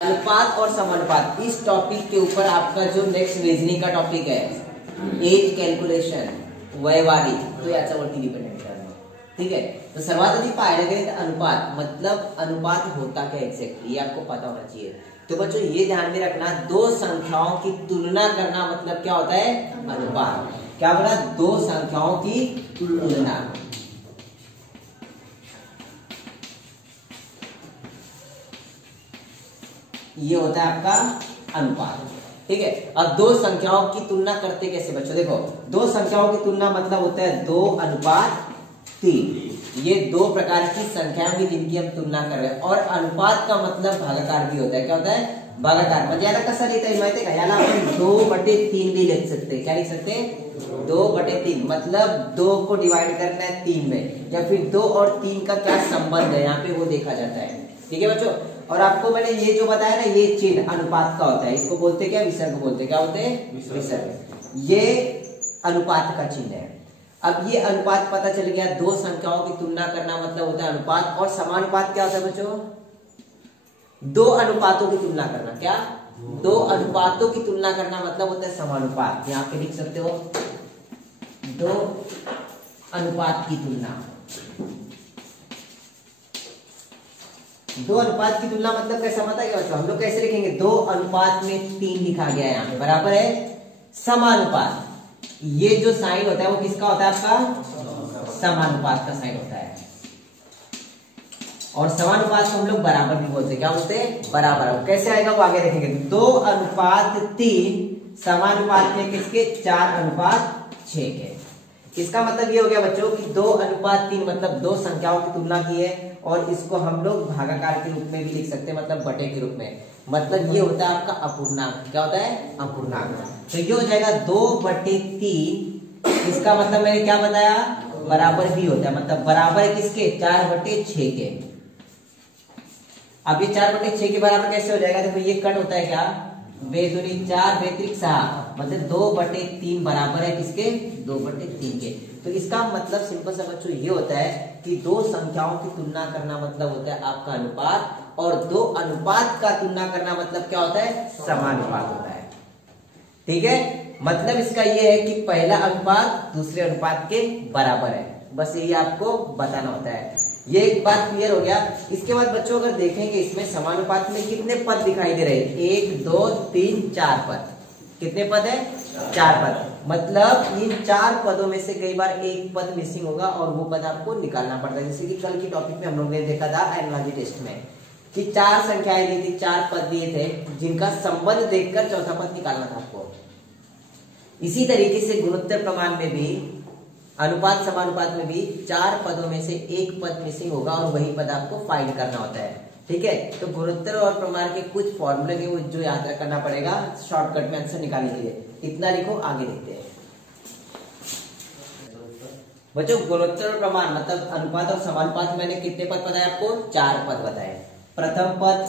अनुपात और समानुपात इस टॉपिक के ऊपर आपका जो नेक्स्ट रीजनिंग का टॉपिक है एज कॅल्क्युलेशन व्यवहारिक तो याच्यावरती डिपेंडेंट आहे. ठीक है. तो सर्वात आधी पाहायला गेले तर अनुपात मतलब अनुपात होता क्या एग्जैक्टली ये आपको पता होना चाहिए. तो बच्चों ये ध्यान में रखना दो संख्याओं की तुलना करना मतलब क्या होता है अनुपात. क्या बोला दो संख्याओं की तुलना. ये होता है आपका अनुपात. ठीक है. अब दो संख्याओं की तुलना करते कैसे बच्चों देखो दो संख्याओं की तुलना मतलब होता है 2 अनुपात 3. ये दो प्रकार की संख्याएं भी जिनकी हम तुलना कर रहे हैं. और अनुपात का मतलब भागाकार भी होता है. क्या होता है भागाकार. म्हणजे याला कसा लिहिता येईल माहिती आहे का याला आपण 2/3 भी लिख सकते हैं. क्या लिख सकते हैं 2/3 मतलब 2 को डिवाइड करना है 3 में या फिर 2 और 3 का क्या संबंध है यहाँ पे वो देखा जाता है. ठीक है बच्चों. और आपको मैंने ये जो बताया ना ये चिन्ह अनुपात का होता है. इसको बोलते क्या विसर्ग बोलते क्या बोलते हैं विसर्ग. ये अनुपात का चिन्ह है. अब ये अनुपात पता चल गया. दो संख्याओं की तुलना करना मतलब होता है अनुपात. और समानुपात क्या होता है बच्चों दो अनुपातों की तुलना करना. क्या दो अनुपातों की तुलना करना मतलब होता है समानुपात. यहाँ पे लिख सकते हो दो अनुपात की तुलना. दो अनुपात की तुलना मतलब कैसा पता है बच्चों हम लोग कैसे लिखेंगे 2 अनुपात में 3 लिखा गया है यहाँ पे बराबर है समानुपात. ये जो साइन होता है वो किसका होता है आपका समानुपात का साइन होता है. और समानुपात को हम लोग बराबर भी बोलते हैं. क्या बोलते हैं बराबर. कैसे आएगा वो आगे देखेंगे. 2 अनुपात 3 समानुपात में किसके 4 अनुपात 6 के. इसका मतलब ये हो गया बच्चों कि 2 अनुपात 3 मतलब दो संख्याओं की तुलना की है. और इसको हम लोग भागाकार के रूप में भी लिख सकते हैं मतलब बटे के रूप में. मतलब ये होता है आपका अपूर्णांक. क्या होता है अपूर्णांक. तो ये हो जाएगा 2/3. इसका मतलब मैंने क्या बताया बराबर भी होता है मतलब बराबर है किसके 4/6 के. अब ये 4/6 के बराबर कैसे हो जाएगा. देखो ये कट होता है क्या 2 दूनी 4 2 त्रिक 6 मतलब 2/3 बराबर है किसके 2/3 के. तो इसका मतलब सिंपल सा बच्चों ये होता है कि दो संख्याओं की तुलना करना मतलब होता है आपका अनुपात. और दो अनुपात का तुलना करना मतलब क्या होता है समानुपात होता है. ठीक है. मतलब इसका ये है कि पहला अनुपात दूसरे अनुपात के बराबर है. बस यही आपको बताना होता है. ये एक बात क्लियर हो गया. इसके बाद बच्चों अगर देखेंगे इसमें समानुपात में कितने पद दिखाई दे रहे हैं 1 2 3 4 पद. कितने पद है 4 पद. मतलब इन 4 पदों में से कई बार एक पद मिसिंग होगा और वो पद आपको निकालना पड़ता है. जैसे कि कल की टॉपिक में हम लोग ने देखा था एनालॉजी टेस्ट में कि 4 संख्याएं दी थी 4 पद दिए थे जिनका संबंध देखकर चौथा पद निकालना था आपको. इसी तरीके से गुणोत्तर प्रमाण में भी अनुपात समानुपात में भी 4 पदों में से एक पद मिसिंग होगा और वही पद आपको फाइंड करना होता है. ठीक है. तो गुणोत्तर और प्रमाण के कुछ फॉर्मूले के वो जो याद करना पड़ेगा शॉर्टकट में आंसर निकालने के लिए. इतना लिखो आगे देखते हैं बच्चों. गुणोत्तर और प्रमाण मतलब अनुपात और समानुपात मैंने कितने पद बताए आपको 4 पद बताए. प्रथम पद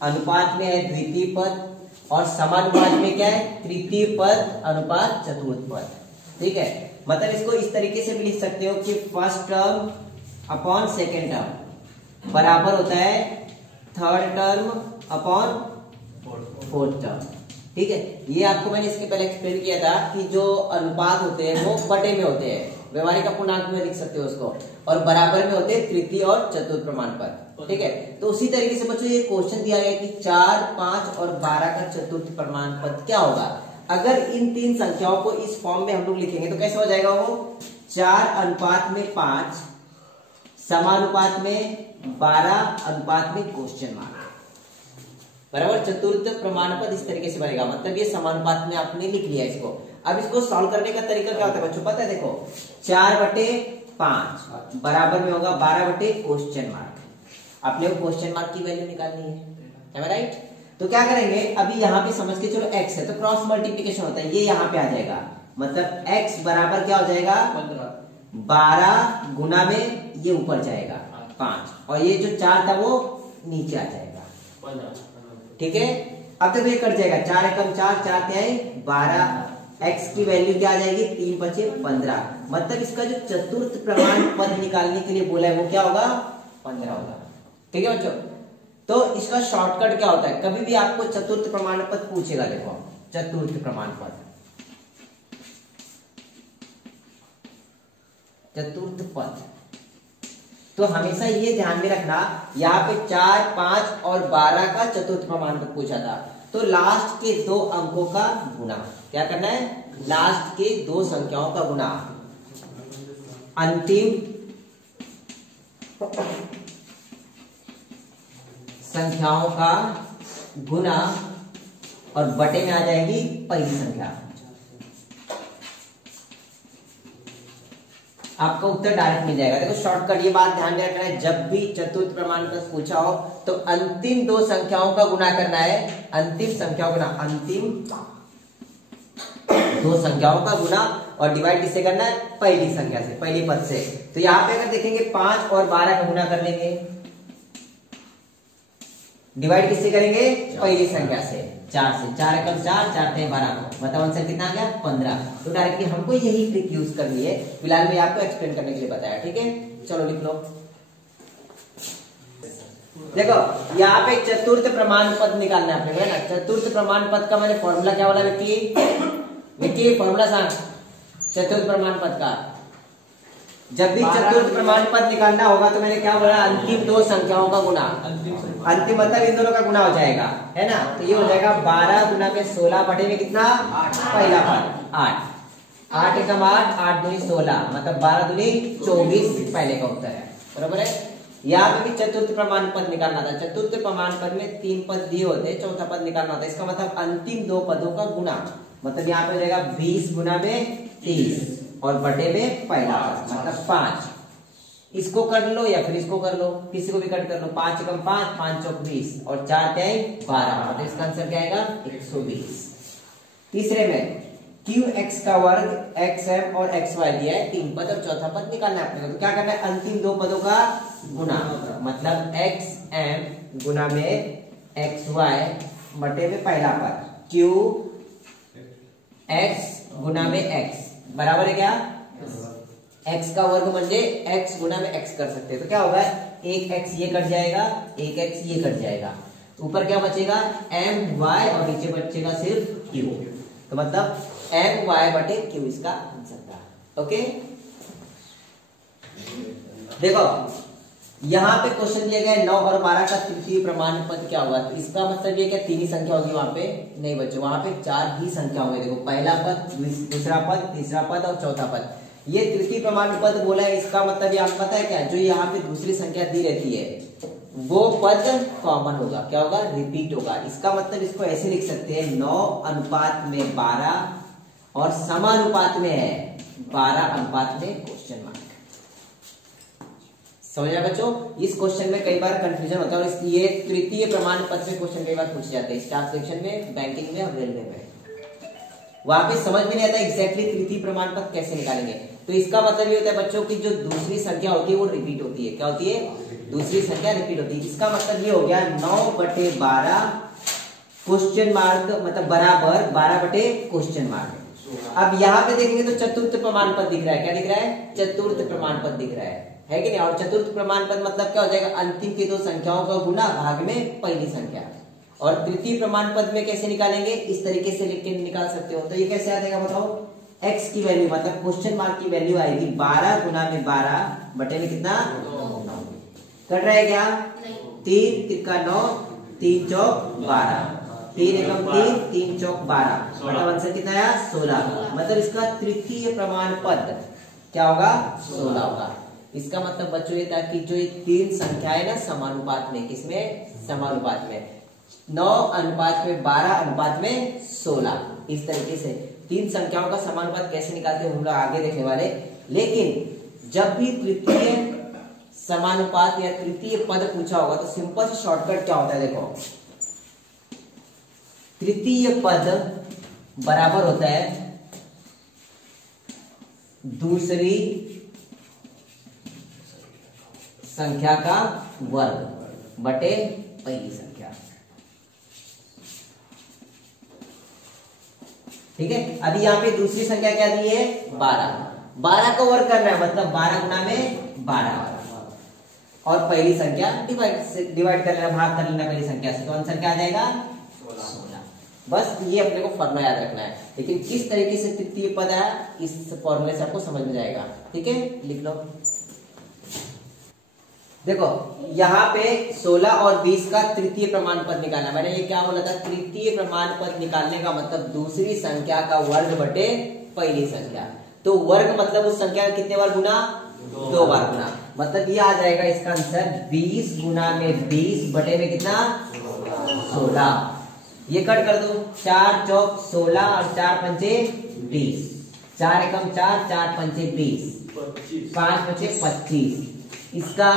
अनुपात में है द्वितीय पद और समानुपात में क्या है तृतीय पद अनुपात चतुर्थ पद. ठीक है. मतलब इसको इस तरीके से भी लिख सकते हो कि first term upon second term बराबर होता है third term upon fourth term. ठीक है. ये आपको मैंने इसके पहले एक्सप्लेन किया था कि जो अनुपात होते हैं वो बटे में होते हैं. व्यवहारिक अपूर्णांक में लिख सकते हो उसको. और बराबर में होते हैं तृतीय और चतुर्थ प्रमाण पद. ठीक है. तो उसी तरीके से बच्चों ये क्वेश्चन दिया गया कि 4 5 और 12 का चतुर्थ प्रमाण पद क्या होगा. अगर इन तीन संख्याओं को इस फॉर्म में हम लोग लिखेंगे तो कैसे हो जाएगा वो 4 अनुपात में 5 समानुपात में 12 अनुपात में क्वेश्चन मार्क बराबर चतुर्थ प्रमाण पद इस तरीके से बनेगा. मतलब ये समानुपात में आपने लिख लिया इसको. अब इसको सॉल्व करने का तरीका क्या होता है बच्चों पता है. देखो 4/5 बराबर में होगा 12 क्वेश्चन मार्क. आपने वो क्वेश्चन मार्क की वैल्यू निकालनी है राइट. तो क्या करेंगे अभी यहाँ पे समझ के चलो x है तो क्रॉस मल्टीप्लीकेशन होता है. ये यहाँ पे आ जाएगा मतलब x बराबर क्या हो जाएगा 12 गुना में ये ऊपर जाएगा 5 और ये जो 4 था वो नीचे आ जाएगा. ठीक है. अब तक ये कट जाएगा 4 एकम 4 4 त्याई 12. x की वैल्यू क्या आ जाएगी 3 बचे 15. मतलब इसका जो चतुर्थ प्रमाण पद निकालने के लिए बोला है वो क्या होगा 15 होगा. ठीक है बच्चों. तो इसका शॉर्टकट क्या होता है, कभी भी आपको चतुर्थ प्रमाण पद पूछेगा, देखो चतुर्थ प्रमाण पद, चतुर्थ पद, तो हमेशा ये ध्यान में रखना, यहाँ पे 4, 5 और 12 का चतुर्थ प्रमाण पद पूछा था, तो लास्ट के 2 अंकों का गुणा, क्या करना है, लास्ट के 2 संख्याओं का गुणा, अंतिम संख्याओं का गुना और बटे में आ जाएगी पहली संख्या, आपका उत्तर डायरेक्ट मिल जाएगा। देखो शॉर्टकट, ये बात ध्यान में रखना है, जब भी चतुर्थ प्रमाण पद पूछा हो तो अंतिम 2 संख्याओं का गुना करना है, अंतिम संख्याओं का गुना, अंतिम 2 संख्याओं का गुना और डिवाइड किससे करना है, पहली संख्या से, पहली पद से। तो यहाँ पे अगर देखेंगे 5 और 12 का गुना कर लेंगे, डिवाइड किससे करेंगे, पहली संख्या से, 4 से, 4 एकम 4, 4 × 12, मतलब आंसर कितना आ गया, 15। तो डायरेक्टली हमको यही ट्रिक यूज करनी है, फिलहाल मैं आपको एक्सप्लेन करने के लिए बताया, ठीक है, चलो लिख लो। देखो यहाँ पे चतुर्थ प्रमाण पद निकालना है आपने, है ना, चतुर्थ प्रमाण पद का मैंने फॉर्मूला क्या बोला, विक्की फॉर्मूला सांग चतुर्थ प्रमाण पद का, जब भी चतुर्थ प्रमाण पद निकालना होगा तो मैंने क्या बोला, अंतिम 2 संख्याओं का गुना, अंतिम मतलब इन दोनों का गुना हो जाएगा, है ना, तो ये हो जाएगा 12 गुना में 16 बटे में कितना, पहला पद 8, 8 एकम 8, 8 दूनी 16, मतलब 12 दूनी 24 पहले का उत्तर है, बराबर है। यहाँ पे भी चतुर्थ प्रमाण पद निकालना था, चतुर्थ प्रमाण पद में 3 पद दिए होते, चौथा पद निकालना होता है, इसका मतलब अंतिम 2 पदों का गुना, मतलब यहाँ पे हो जाएगा 20 गुना में 30 और बटे में पहला पद, मतलब 5, इसको कर लो या फिर इसको कर लो, किसी को भी कट कर लो, 5 एकम 5, 5 चौक 20 और 4 क्या है 12, मतलब इसका आंसर क्या आएगा 120। तीसरे में qx का वर्ग xm और xy दिया है, 3 पद और चौथा पद निकालना है अपने को, तो क्या करना है, अंतिम 2 पदों का गुना, मतलब xm गुना में xy बटे में पहला पद, qx गुना में x बराबर है क्या, x का वर्ग म्हणजे x गुना में x कर सकते हैं, तो क्या होगा, एक x ये कट जाएगा, एक x ये कट जाएगा, ऊपर क्या बचेगा my और नीचे बचेगा सिर्फ q, तो मतलब my बटे q इसका आंसर था। ओके, देखो यहाँ पे क्वेश्चन दिया गया 9 और 12 का तृतीय प्रमाण पद क्या होगा, तो इसका मतलब ये क्या 3 ही संख्या होगी, वहां पे नहीं बच्चों, वहां पे 4 ही संख्या होंगे, देखो पहला पद, दूसरा पद, तीसरा पद और चौथा पद, ये तृतीय प्रमाण पद बोला है, इसका मतलब ये आपको पता है क्या, जो यहाँ पे दूसरी संख्या दी रहती है वो पद कॉमन होगा, क्या होगा, रिपीट होगा, इसका मतलब इसको ऐसे लिख सकते हैं 9 अनुपात में 12 और समानुपात में है 12 अनुपात में क्वेश्चन मार्क, समझ आया बच्चों। इस क्वेश्चन में कई बार कंफ्यूजन होता है और इसलिए तृतीय प्रमाण पद में क्वेश्चन कई बार पूछे जाते हैं, स्टाफ सेक्शन में, बैंकिंग में और रेलवे में, वहां पे समझ में नहीं आता एग्जैक्टली तृतीय प्रमाण पद कैसे निकालेंगे। तो इसका मतलब ये होता है बच्चों की जो दूसरी संख्या होती है वो रिपीट होती है, क्या होती है, दूसरी संख्या रिपीट होती है, इसका मतलब ये हो गया 9/12 क्वेश्चन मार्क, मतलब बराबर 12 क्वेश्चन मार्क। अब यहाँ पे देखेंगे तो चतुर्थ प्रमाण पद दिख रहा है, क्या दिख रहा है, चतुर्थ प्रमाण पद दिख रहा है कि नहीं, और चतुर्थ प्रमाण पद मतलब क्या हो जाएगा, अंतिम की 2 संख्याओं का गुना भाग में पहली संख्या, और तृतीय प्रमाण पद में कैसे निकालेंगे, इस तरीके से लिख के निकाल सकते हो, तो ये कैसे आ जाएगा बताओ, x की वैल्यू मतलब क्वेश्चन मार्क की वैल्यू आएगी 12 गुना में 12 बटे में कितना 9, कट रहा है क्या, 3 तिक्का 9, 3 चौक 12, 3 एकम 3, 3 चौक 12, मतलब आंसर कितना आया 16, मतलब इसका तृतीय प्रमाण पद क्या होगा 16 होगा। इसका मतलब बच्चों ये था कि जो ये 3 संख्या है ना समानुपात में, किसमें, समानुपात में, 9 अनुपात में 12 अनुपात में 16, इस तरीके से 3 संख्याओं का समानुपात कैसे निकालते हैं हम लोग आगे देखने वाले। लेकिन जब भी तृतीय समानुपात या तृतीय पद पूछा होगा तो सिंपल से शॉर्टकट क्या होता है, देखो तृतीय पद बराबर होता है दूसरी संख्या का वर्ग बटे पहली संख्या, ठीक है। अभी यहाँ पे दूसरी संख्या क्या दी है 12, 12 का वर्ग करना है, मतलब 12 गुना में 12, और पहली संख्या डिवाइड कर लेना, भाग कर लेना पहली संख्या से, तो आंसर क्या आ जाएगा 16। बस ये अपने को फॉर्मूला याद रखना है, लेकिन किस तरीके से तृतीय पद आया इस फॉर्मूले से आपको समझ में जाएगा। ठीक है, लिख लो। देखो यहाँ पे 16 और 20 का तृतीय प्रमाण पद निकालना। मैंने ये क्या बोला था, तृतीय प्रमाण पद निकालने का मतलब दूसरी संख्या का वर्ग बटे पहली संख्या। तो वर्ग मतलब उस संख्या का कितने बार गुना, 2 बार गुना। मतलब ये आ जाएगा इसका आंसर 20 गुना में 20 बटे में कितना 16। ये कट कर दो, 4 चौक 16 और 4 पंचे 20, 4 एकम 4, 4 पंचे 20, 5 पंचे 25। इसका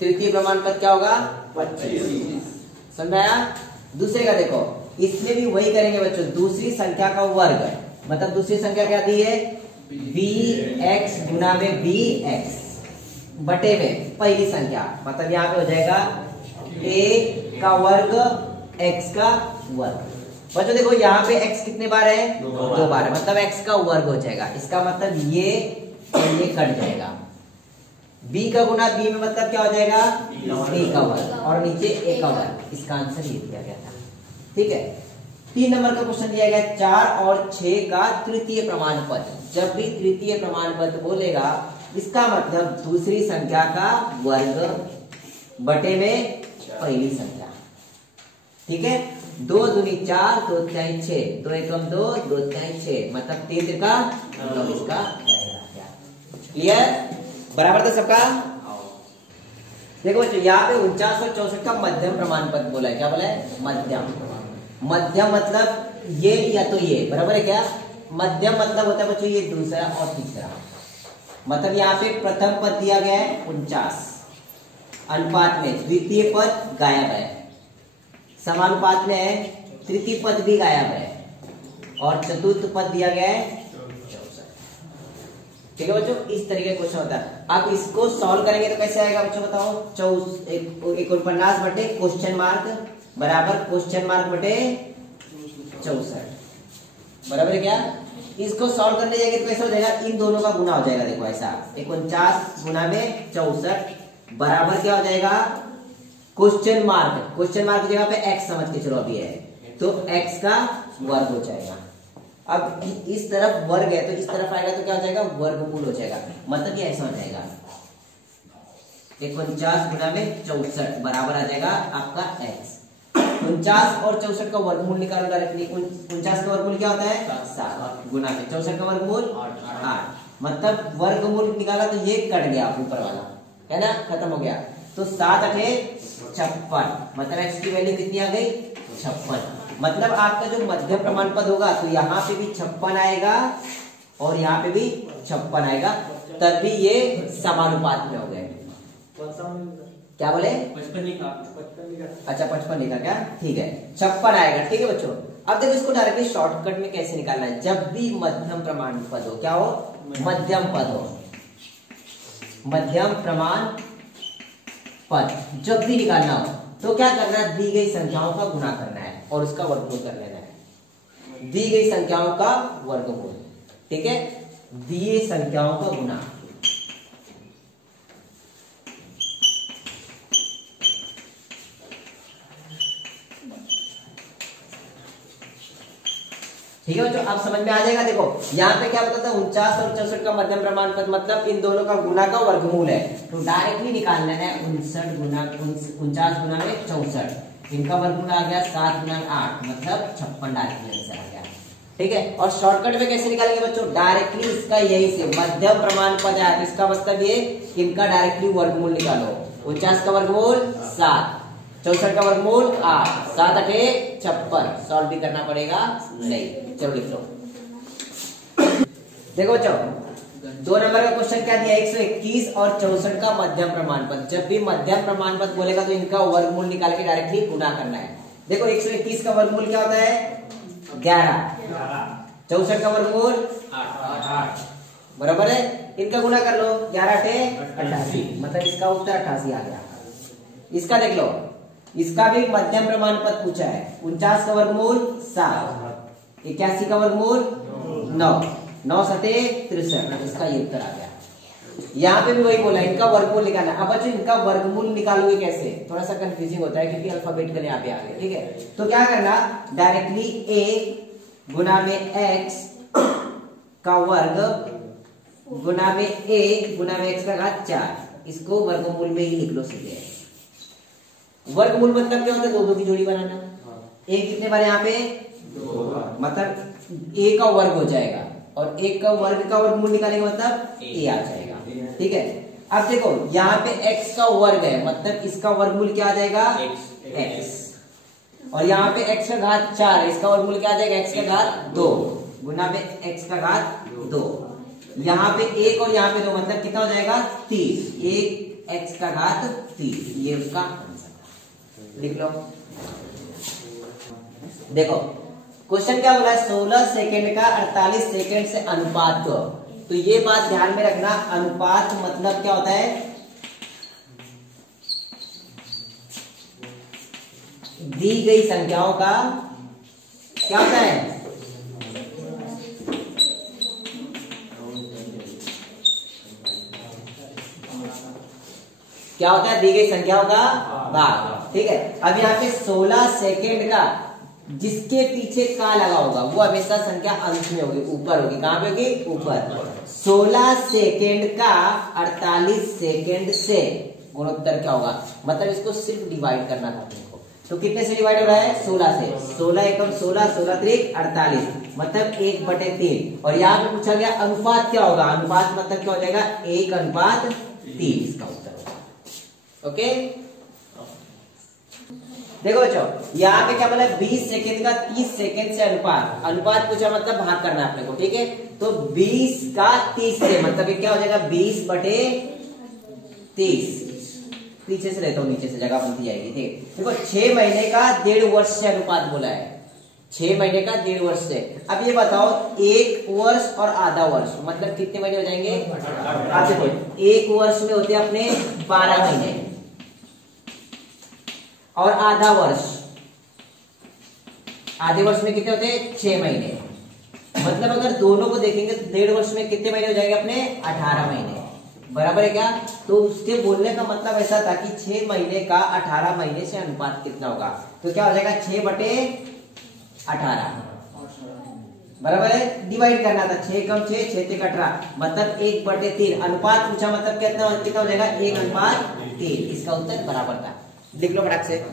तृतीय प्रमाण पद क्या होगा 25। समझाया। दूसरे का देखो, इसमें भी वही करेंगे बच्चों, दूसरी संख्या का वर्ग, मतलब दूसरी संख्या क्या दी है bx गुना में bx बटे में पहली संख्या, मतलब यहाँ पे हो जाएगा a का वर्ग x का वर्ग। बच्चों देखो यहाँ पे x कितने बार है 2 बार है, मतलब x का वर्ग हो जाएगा। इसका मतलब ये कट जाएगा। b का गुना b में मतलब क्या हो जाएगा b का वर्ग और नीचे a का वर्ग। इसका आंसर ये दिया गया था। ठीक है, 3 नंबर का क्वेश्चन दिया गया 4 और 6 का तृतीय प्रमाण पद। जब भी तृतीय प्रमाण पद बोलेगा इसका मतलब दूसरी संख्या का वर्ग बटे में पहली संख्या। ठीक है, 2 दूनी 4, 2 तिहाई 6, 2 एकम 2, 2 तिहाई 6, मतलब 3 का 9 इसका। क्लियर, बराबर था सबका। देखो बच्चों यहाँ पे 49 और 64 का मध्यम प्रमाण पद बोला है। क्या बोला है मध्यम। मध्यम मतलब ये या तो ये, बराबर है क्या। मध्यम मतलब होता है बच्चों ये दूसरा और तीसरा। मतलब यहाँ पे प्रथम पद दिया गया है 49 अनुपात में, द्वितीय पद गायब है, समानुपात में है, तृतीय पद भी गायब है और चतुर्थ पद दिया गया है 64। ठीक है बच्चों, इस तरीके का क्वेश्चन होता है। आप इसको सॉल्व करेंगे तो कैसे आएगा बच्चों बताओ। 49 बटे क्वेश्चन मार्क बराबर क्वेश्चन मार्क बटे 64, बराबर है क्या। इसको सॉल्व करने जाएंगे तो कैसे हो जाएगा, इन दोनों का गुना हो जाएगा। देखो ऐसा 49 गुना में 64 बराबर क्या हो जाएगा क्वेश्चन मार्क की जगह पे x समझ के चलो अभी है तो x का वर्ग हो जाएगा। अब इस तरफ वर्ग है तो इस तरफ आएगा तो क्या हो जाएगा वर्गमूल हो जाएगा। मतलब ये ऐसा हो जाएगा 49 गुना में 64 बराबर आ जाएगा आपका x। 49 और 64 का वर्गमूल निकालो डायरेक्टली। 49 का वर्गमूल क्या होता है 7 गुना में 64 का वर्गमूल 8। मतलब वर्गमूल निकाला तो ये कट गया ऊपर वाला, है ना, खत्म हो गया। तो 7 8 56, मतलब x की वैल्यू कितनी आ गई 56। मतलब आपका जो मध्यम प्रमाण पद होगा तो यहाँ पे भी 56 आएगा और यहाँ पे भी 56 आएगा, तब भी ये समानुपात में हो गए। क्या बोले 55 लिखा। अच्छा 55 लिखा क्या, ठीक है 56 आएगा। ठीक है बच्चों, अब देखो इसको डायरेक्टली शॉर्टकट में कैसे निकालना है। जब भी मध्यम प्रमाण पद हो, क्या हो मध्यम पद हो, मध्यम प्रमाण पद जब भी निकालना हो तो क्या करना है, दी गई संख्याओं का गुणा करना है और उसका वर्गमूल कर लेना है। दी गई संख्याओं का वर्गमूल, ठीक है, दिए संख्याओं का गुणा। ठीक है बच्चों, आप समझ में आ जाएगा। देखो यहाँ पे क्या बताता है 49 और 64 का मध्यम प्रमाण पद, मतलब इन दोनों का गुना का वर्गमूल है। तो डायरेक्टली निकाल लेना है 49 गुना में 64, इनका वर्गमूल आ गया 7 गुना 8, मतलब 56 डायरेक्टली आंसर आ गया। ठीक है, और शॉर्टकट में कैसे निकालेंगे बच्चों, डायरेक्टली इसका यही से मध्यम प्रमाण पद है, इसका मतलब ये इनका डायरेक्टली वर्गमूल निकालो। 49 का वर्गमूल 7, 64 का वर्गमूल 8, 7 8 56। सॉल्व भी करना पड़ेगा नहीं, चलो लिख लो। देखो बच्चों 2 नंबर का क्वेश्चन क्या दिया, 121 और 64 का मध्यम प्रमाण पद। जब भी मध्यम प्रमाण पद बोलेगा तो इनका वर्गमूल निकाल के डायरेक्टली गुना करना है। देखो 121 का वर्गमूल क्या होता है 11, 64 का वर्गमूल 8, बराबर है। इनका गुना कर लो 11 8 88, मतलब इसका उत्तर 88 आ गया। इसका देख लो, इसका भी मध्यम प्रमाण पद पूछा है। 49 का वर्गमूल 7, 81 का वर्गमूल 9, 9 7 63, इसका ये उत्तर आ गया। यहाँ पे भी वही बोला इनका वर्गमूल निकालना। अब बच्चों इनका वर्गमूल निकालोगे कैसे, थोड़ा सा कंफ्यूजिंग होता है क्योंकि अल्फाबेट का यहाँ पे आ गया। ठीक है, तो क्या करना, डायरेक्टली a गुना में x का वर्ग गुना में a गुना में x का घात 4, इसको वर्गमूल में ही लिख लो सीधे। वर्गमूल मतलब क्या होता है, दो दो की जोड़ी बनाना। a कितने बार यहाँ पे, मतलब a का वर्ग हो जाएगा और एक का वर्ग का वर्गमूल निकालेंगे मतलब a आ जाएगा। ठीक है, अब देखो यहाँ पे x का वर्ग है मतलब इसका वर्गमूल क्या आ जाएगा x, और यहाँ पे x का घात 4 है, इसका वर्गमूल क्या आ जाएगा x का घात 2 गुना में x का घात 2। यहाँ पे 1 और यहाँ पे 2 मतलब कितना हो जाएगा 30, 1 x का घात 30, ये उसका आंसर लिख लो। देखो क्वेश्चन क्या बोला है, 16 सेकेंड का 48 सेकेंड से अनुपात। तो ये बात ध्यान में रखना, अनुपात मतलब क्या होता है, दी गई संख्याओं का क्या होता है, क्या होता है, दी गई संख्याओं का भाग। ठीक है, अब यहाँ पे 16 सेकेंड का जिसके पीछे का लगा होगा वो हमेशा संख्या अंश में होगी, ऊपर होगी। कहां पे होगी, ऊपर। 16 सेकेंड का 48 सेकेंड से गुणोत्तर क्या होगा, मतलब इसको सिर्फ डिवाइड करना था तुमको। तो कितने से डिवाइड हो रहा है, 16 से। 16 एकम 16, 16 त्रिक 48, मतलब 1/3। और यहाँ पे पूछा गया अनुपात क्या होगा, अनुपात मतलब क्या हो जाएगा 1/3, इसका उत्तर होगा। ओके, देखो बच्चों यहाँ पे क्या बोला, 20 सेकेंड का 30 सेकेंड से अनुपात। अनुपात पूछा मतलब भाग करना है अपने को। ठीक है, तो 20 का 30 से मतलब क्या हो जाएगा 20/30। पीछे से रहता हूँ, नीचे से जगह बनती जाएगी। ठीक है, देखो 6 महीने का 1.5 वर्ष से अनुपात बोला है, 6 महीने का 1.5 वर्ष से। अब ये बताओ 1 वर्ष और आधा वर्ष मतलब कितने महीने हो जाएंगे। आप देखो 1 वर्ष में होते हैं अपने 12 महीने और आधा वर्ष, आधे वर्ष में कितने होते हैं 6 महीने। मतलब अगर दोनों को देखेंगे तो 1.5 वर्ष में कितने महीने हो जाएंगे अपने 18 महीने, बराबर है क्या। तो उसके बोलने का मतलब ऐसा था कि 6 महीने का 18 महीने से अनुपात कितना होगा, तो क्या हो जाएगा 6/18, बराबर है। डिवाइड करना था, 6 कम 6, 6 तिक 18 मतलब 1/3। अनुपात पूछा मतलब कितना कितना हो जाएगा 1/3, इसका उत्तर बराबर था। लिख लो फटाक से।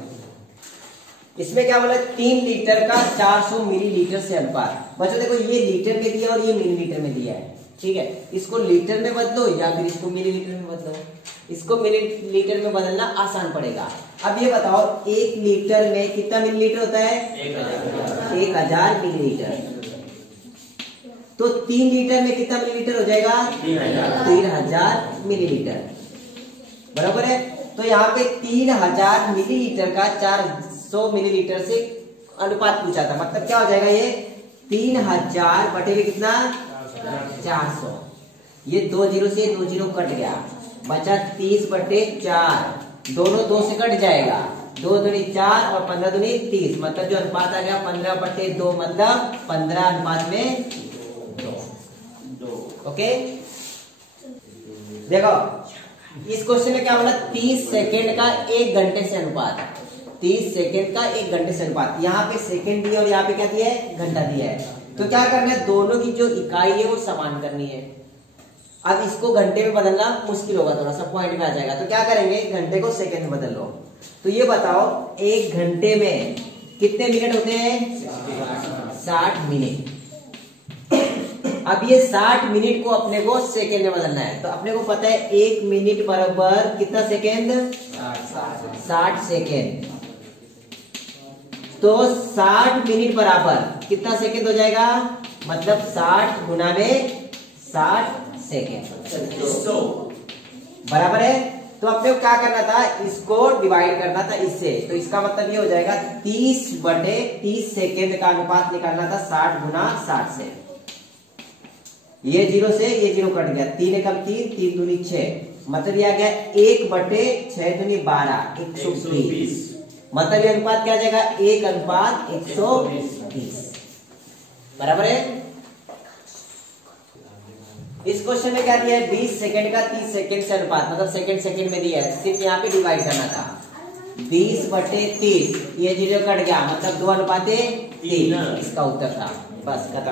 इसमें क्या बोला, 3 लीटर का 400 मिलीलीटर से अनुपात। बच्चों देखो ये लीटर में दिया और ये मिलीलीटर में दिया है। ठीक है, इसको लीटर में बदलो या फिर इसको मिलीलीटर में बदलो। इसको मिलीलीटर में बदलना आसान पड़ेगा। अब ये बताओ 1 लीटर में कितना मिलीलीटर होता है, 1000 मिलीलीटर। तो 3 लीटर में कितना मिलीलीटर हो जाएगा 3000 मिलीलीटर, बराबर है। तो यहाँ पे 3000 मिलीलीटर का 400 मिलीलीटर से अनुपात पूछा था, मतलब क्या हो जाएगा ये 3000 बटे में कितना 400। ये 2 जीरो से 2 जीरो कट गया, बचा 30/4। दोनों 2 से कट जाएगा, 2 दूनी 4 और 15 दूनी 30, मतलब जो अनुपात आ गया 15/2, मतलब 15 अनुपात में 2। ओके, देखो इस क्वेश्चन में क्या बोला, 30 सेकेंड का 1 घंटे से अनुपात। 30 सेकेंड का 1 घंटे से अनुपात। यहाँ पे सेकेंड दिया और यहाँ पे क्या दिया है, घंटा दिया है। तो क्या करना है, दोनों की जो इकाई है वो समान करनी है। अब इसको घंटे में बदलना मुश्किल होगा, थोड़ा सा पॉइंट में आ जाएगा। तो क्या करेंगे, घंटे को सेकेंड में बदल लो। तो ये बताओ 1 घंटे में कितने मिनट होते हैं, 60 मिनट। अब ये 60 मिनट को अपने को सेकेंड में बदलना है। तो अपने को पता है 1 मिनट बराबर कितना सेकेंड, 60 सेकेंड। तो 60 मिनट बराबर कितना सेकेंड हो जाएगा, मतलब 60 गुना में 60 सेकेंड, बराबर है। तो अपने को क्या करना था, इसको डिवाइड करना था इससे। तो इसका मतलब ये हो जाएगा 30/30 सेकेंड का अनुपात निकालना था 60 गुना 60 से। ये 0 से ये 0 कट गया, 3 एकम 3, 3 दूनी 6, मतलब ये आ गया 1/6 दूनी 12, 120। मतलब ये अनुपात क्या आ जाएगा 1/120, बराबर है। इस क्वेश्चन में क्या दिया है, 20 सेकंड का 30 सेकंड से अनुपात, मतलब सेकंड सेकंड में दिया है, सिर्फ यहाँ पे डिवाइड करना था। 20/30, ये 0 कट गया, मतलब 2:3 इसका उत्तर था। बस खत्म।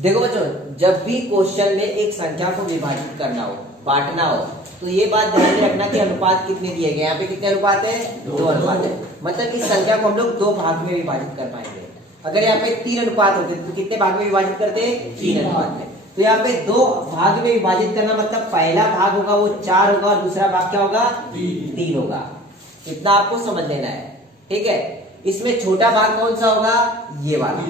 देखो बच्चों, जब भी क्वेश्चन में एक संख्या को विभाजित करना हो, बांटना हो, तो ये बात ध्यान में रखना कि अनुपात कितने दिए गए। यहाँ पे कितने अनुपात है, 2 अनुपात है, मतलब इस संख्या को हम लोग 2 भाग में विभाजित कर पाएंगे। अगर यहाँ पे 3 अनुपात होते तो कितने भाग में विभाजित करते, 3 अनुपात में। तो यहाँ पे 2 भाग में विभाजित करना, मतलब पहला भाग होगा वो 4 होगा और दूसरा भाग क्या होगा, 3 होगा। इतना आपको समझ लेना है, ठीक है। इसमें छोटा भाग कौन सा होगा, ये वाला,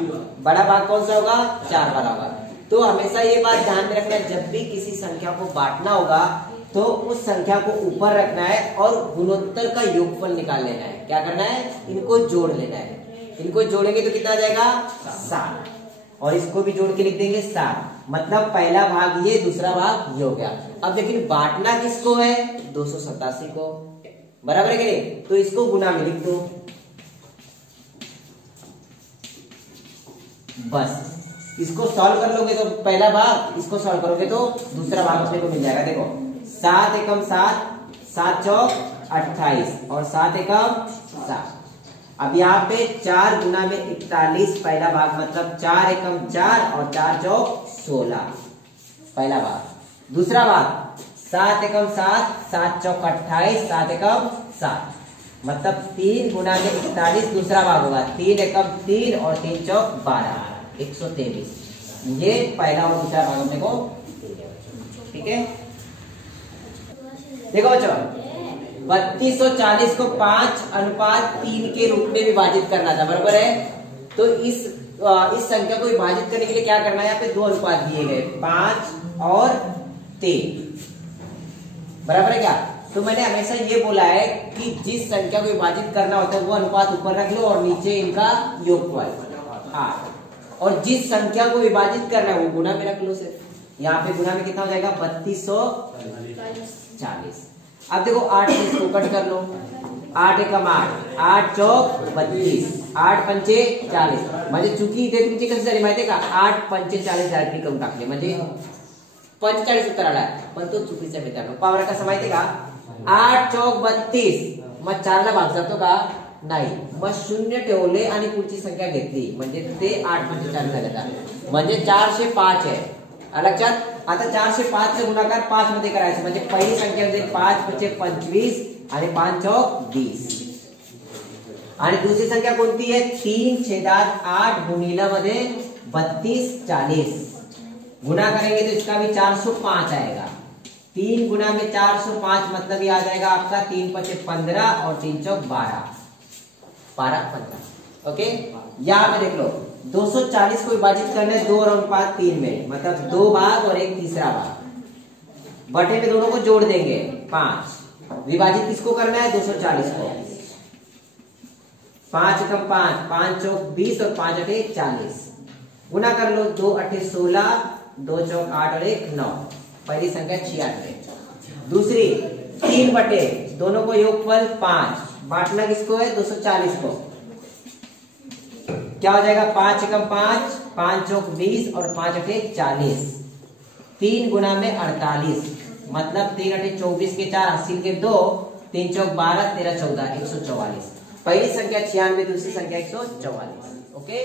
बड़ा भाग कौन सा होगा, 4 वाला होगा। तो हमेशा ये बात ध्यान में रखना है, जब भी किसी संख्या को बांटना होगा तो उस संख्या को ऊपर रखना है और गुणोत्तर का योगफल निकाल लेना है। क्या करना है, इनको जोड़ लेना है। इनको जोड़ेंगे तो कितना आ जाएगा, 7, और इसको भी जोड़ के लिख देंगे 7, मतलब पहला भाग ये, दूसरा भाग ये हो गया। अब लेकिन बांटना किसको है, 287 को, बराबर है कि नहीं। तो इसको गुना में लिख दो, बस इसको सॉल्व कर लोगे तो पहला भाग, इसको सॉल्व करोगे तो दूसरा भाग अपने को मिल जाएगा। देखो 7 एकम 7, 7 चौक 28 और 7 एकम 7। अब यहाँ पे 4 गुना में 41 पहला भाग, मतलब 4 एकम 4 और 4 चौक 16 पहला भाग। दूसरा भाग 7 एकम 7, 7 चौक 28, 7 एकम 7, मतलब 3 गुना में 41 दूसरा भाग होगा, 3 एकम 3 और 3 चौक 12, 123। ये पहला और दूसरा भाग अपने को, ठीक है। देखो बच्चों, 3240 को 5:3 के रूप में विभाजित करना था, बराबर है। तो इस संख्या को विभाजित करने के लिए क्या करना है, यहाँ पे 2 अनुपात दिए गए, 5 और 3, बराबर है क्या। तो मैंने हमेशा ये बोला है कि जिस संख्या को विभाजित करना होता है वो अनुपात ऊपर रख लो और नीचे इनका योगफल 8, और जिस संख्या को विभाजित करना है वो गुना में रख लो सिर्फ। यहाँ पे गुना में कितना हो जाएगा, 3240। अब देखो 8 से इसको कट कर लो, 8 एकम 8, 8 चौक 32, 8 पंचे 40, म्हणजे चुकी इथे तुमची कशी झाली माहितीये का, 8 पंचे 40 डायरेक्टली करून टाकले, म्हणजे 45 उत्तर आला, पण तो चुकीचा मित्रांनो। पावर कसं माहितीये का, 8 चौक 32, मग 4 ला भाग जातो का, नाही, मग 0 ठेवले आणि पुढची संख्या घेतली, म्हणजे ते 8 पंचे 40 झाले, म्हणजे 405 आहे, लक्षात। आता 405 चा गुणाकार 5 मध्ये करायचं, म्हणजे पहिली संख्या म्हणजे 5 पंचे 25 आणि 5 चौक 20, आणि दुसरी संख्या कोणती आहे, 3/8 गुणिले मध्ये 32 40, गुना करेंगे तो इसका भी 405 आएगा। 3 गुना में 405, मतलब ये आ जाएगा आपका 3 पंचे 15 और 3 चौक 12, 15। ओके, यहाँ पे देख लो 240 को विभाजित करना है 2 और अनुपात 3 में, मतलब 2 भाग और एक तीसरा भाग, बटे में दोनों को जोड़ देंगे 5। विभाजित किसको करना है, 240 को, 5 एकम 5, 5 चौक 20 और 5 अठे 40, गुना कर लो, 2 अठे 16, 2 चौक 8 और 1 9, पहली संख्या 96। दूसरी 3 बटे, दोनों को योगफल 5, बांटना किसको है, 240 को, क्या हो जाएगा, 5 एकम 5, 5 चौक 20 और 5 अठे 40, 3 गुना में 48, मतलब 3 अठे 24 के 4, 80 के 2, 3 चौक 12, 13 14, 144। पहली संख्या 96, दूसरी संख्या 144। ओके।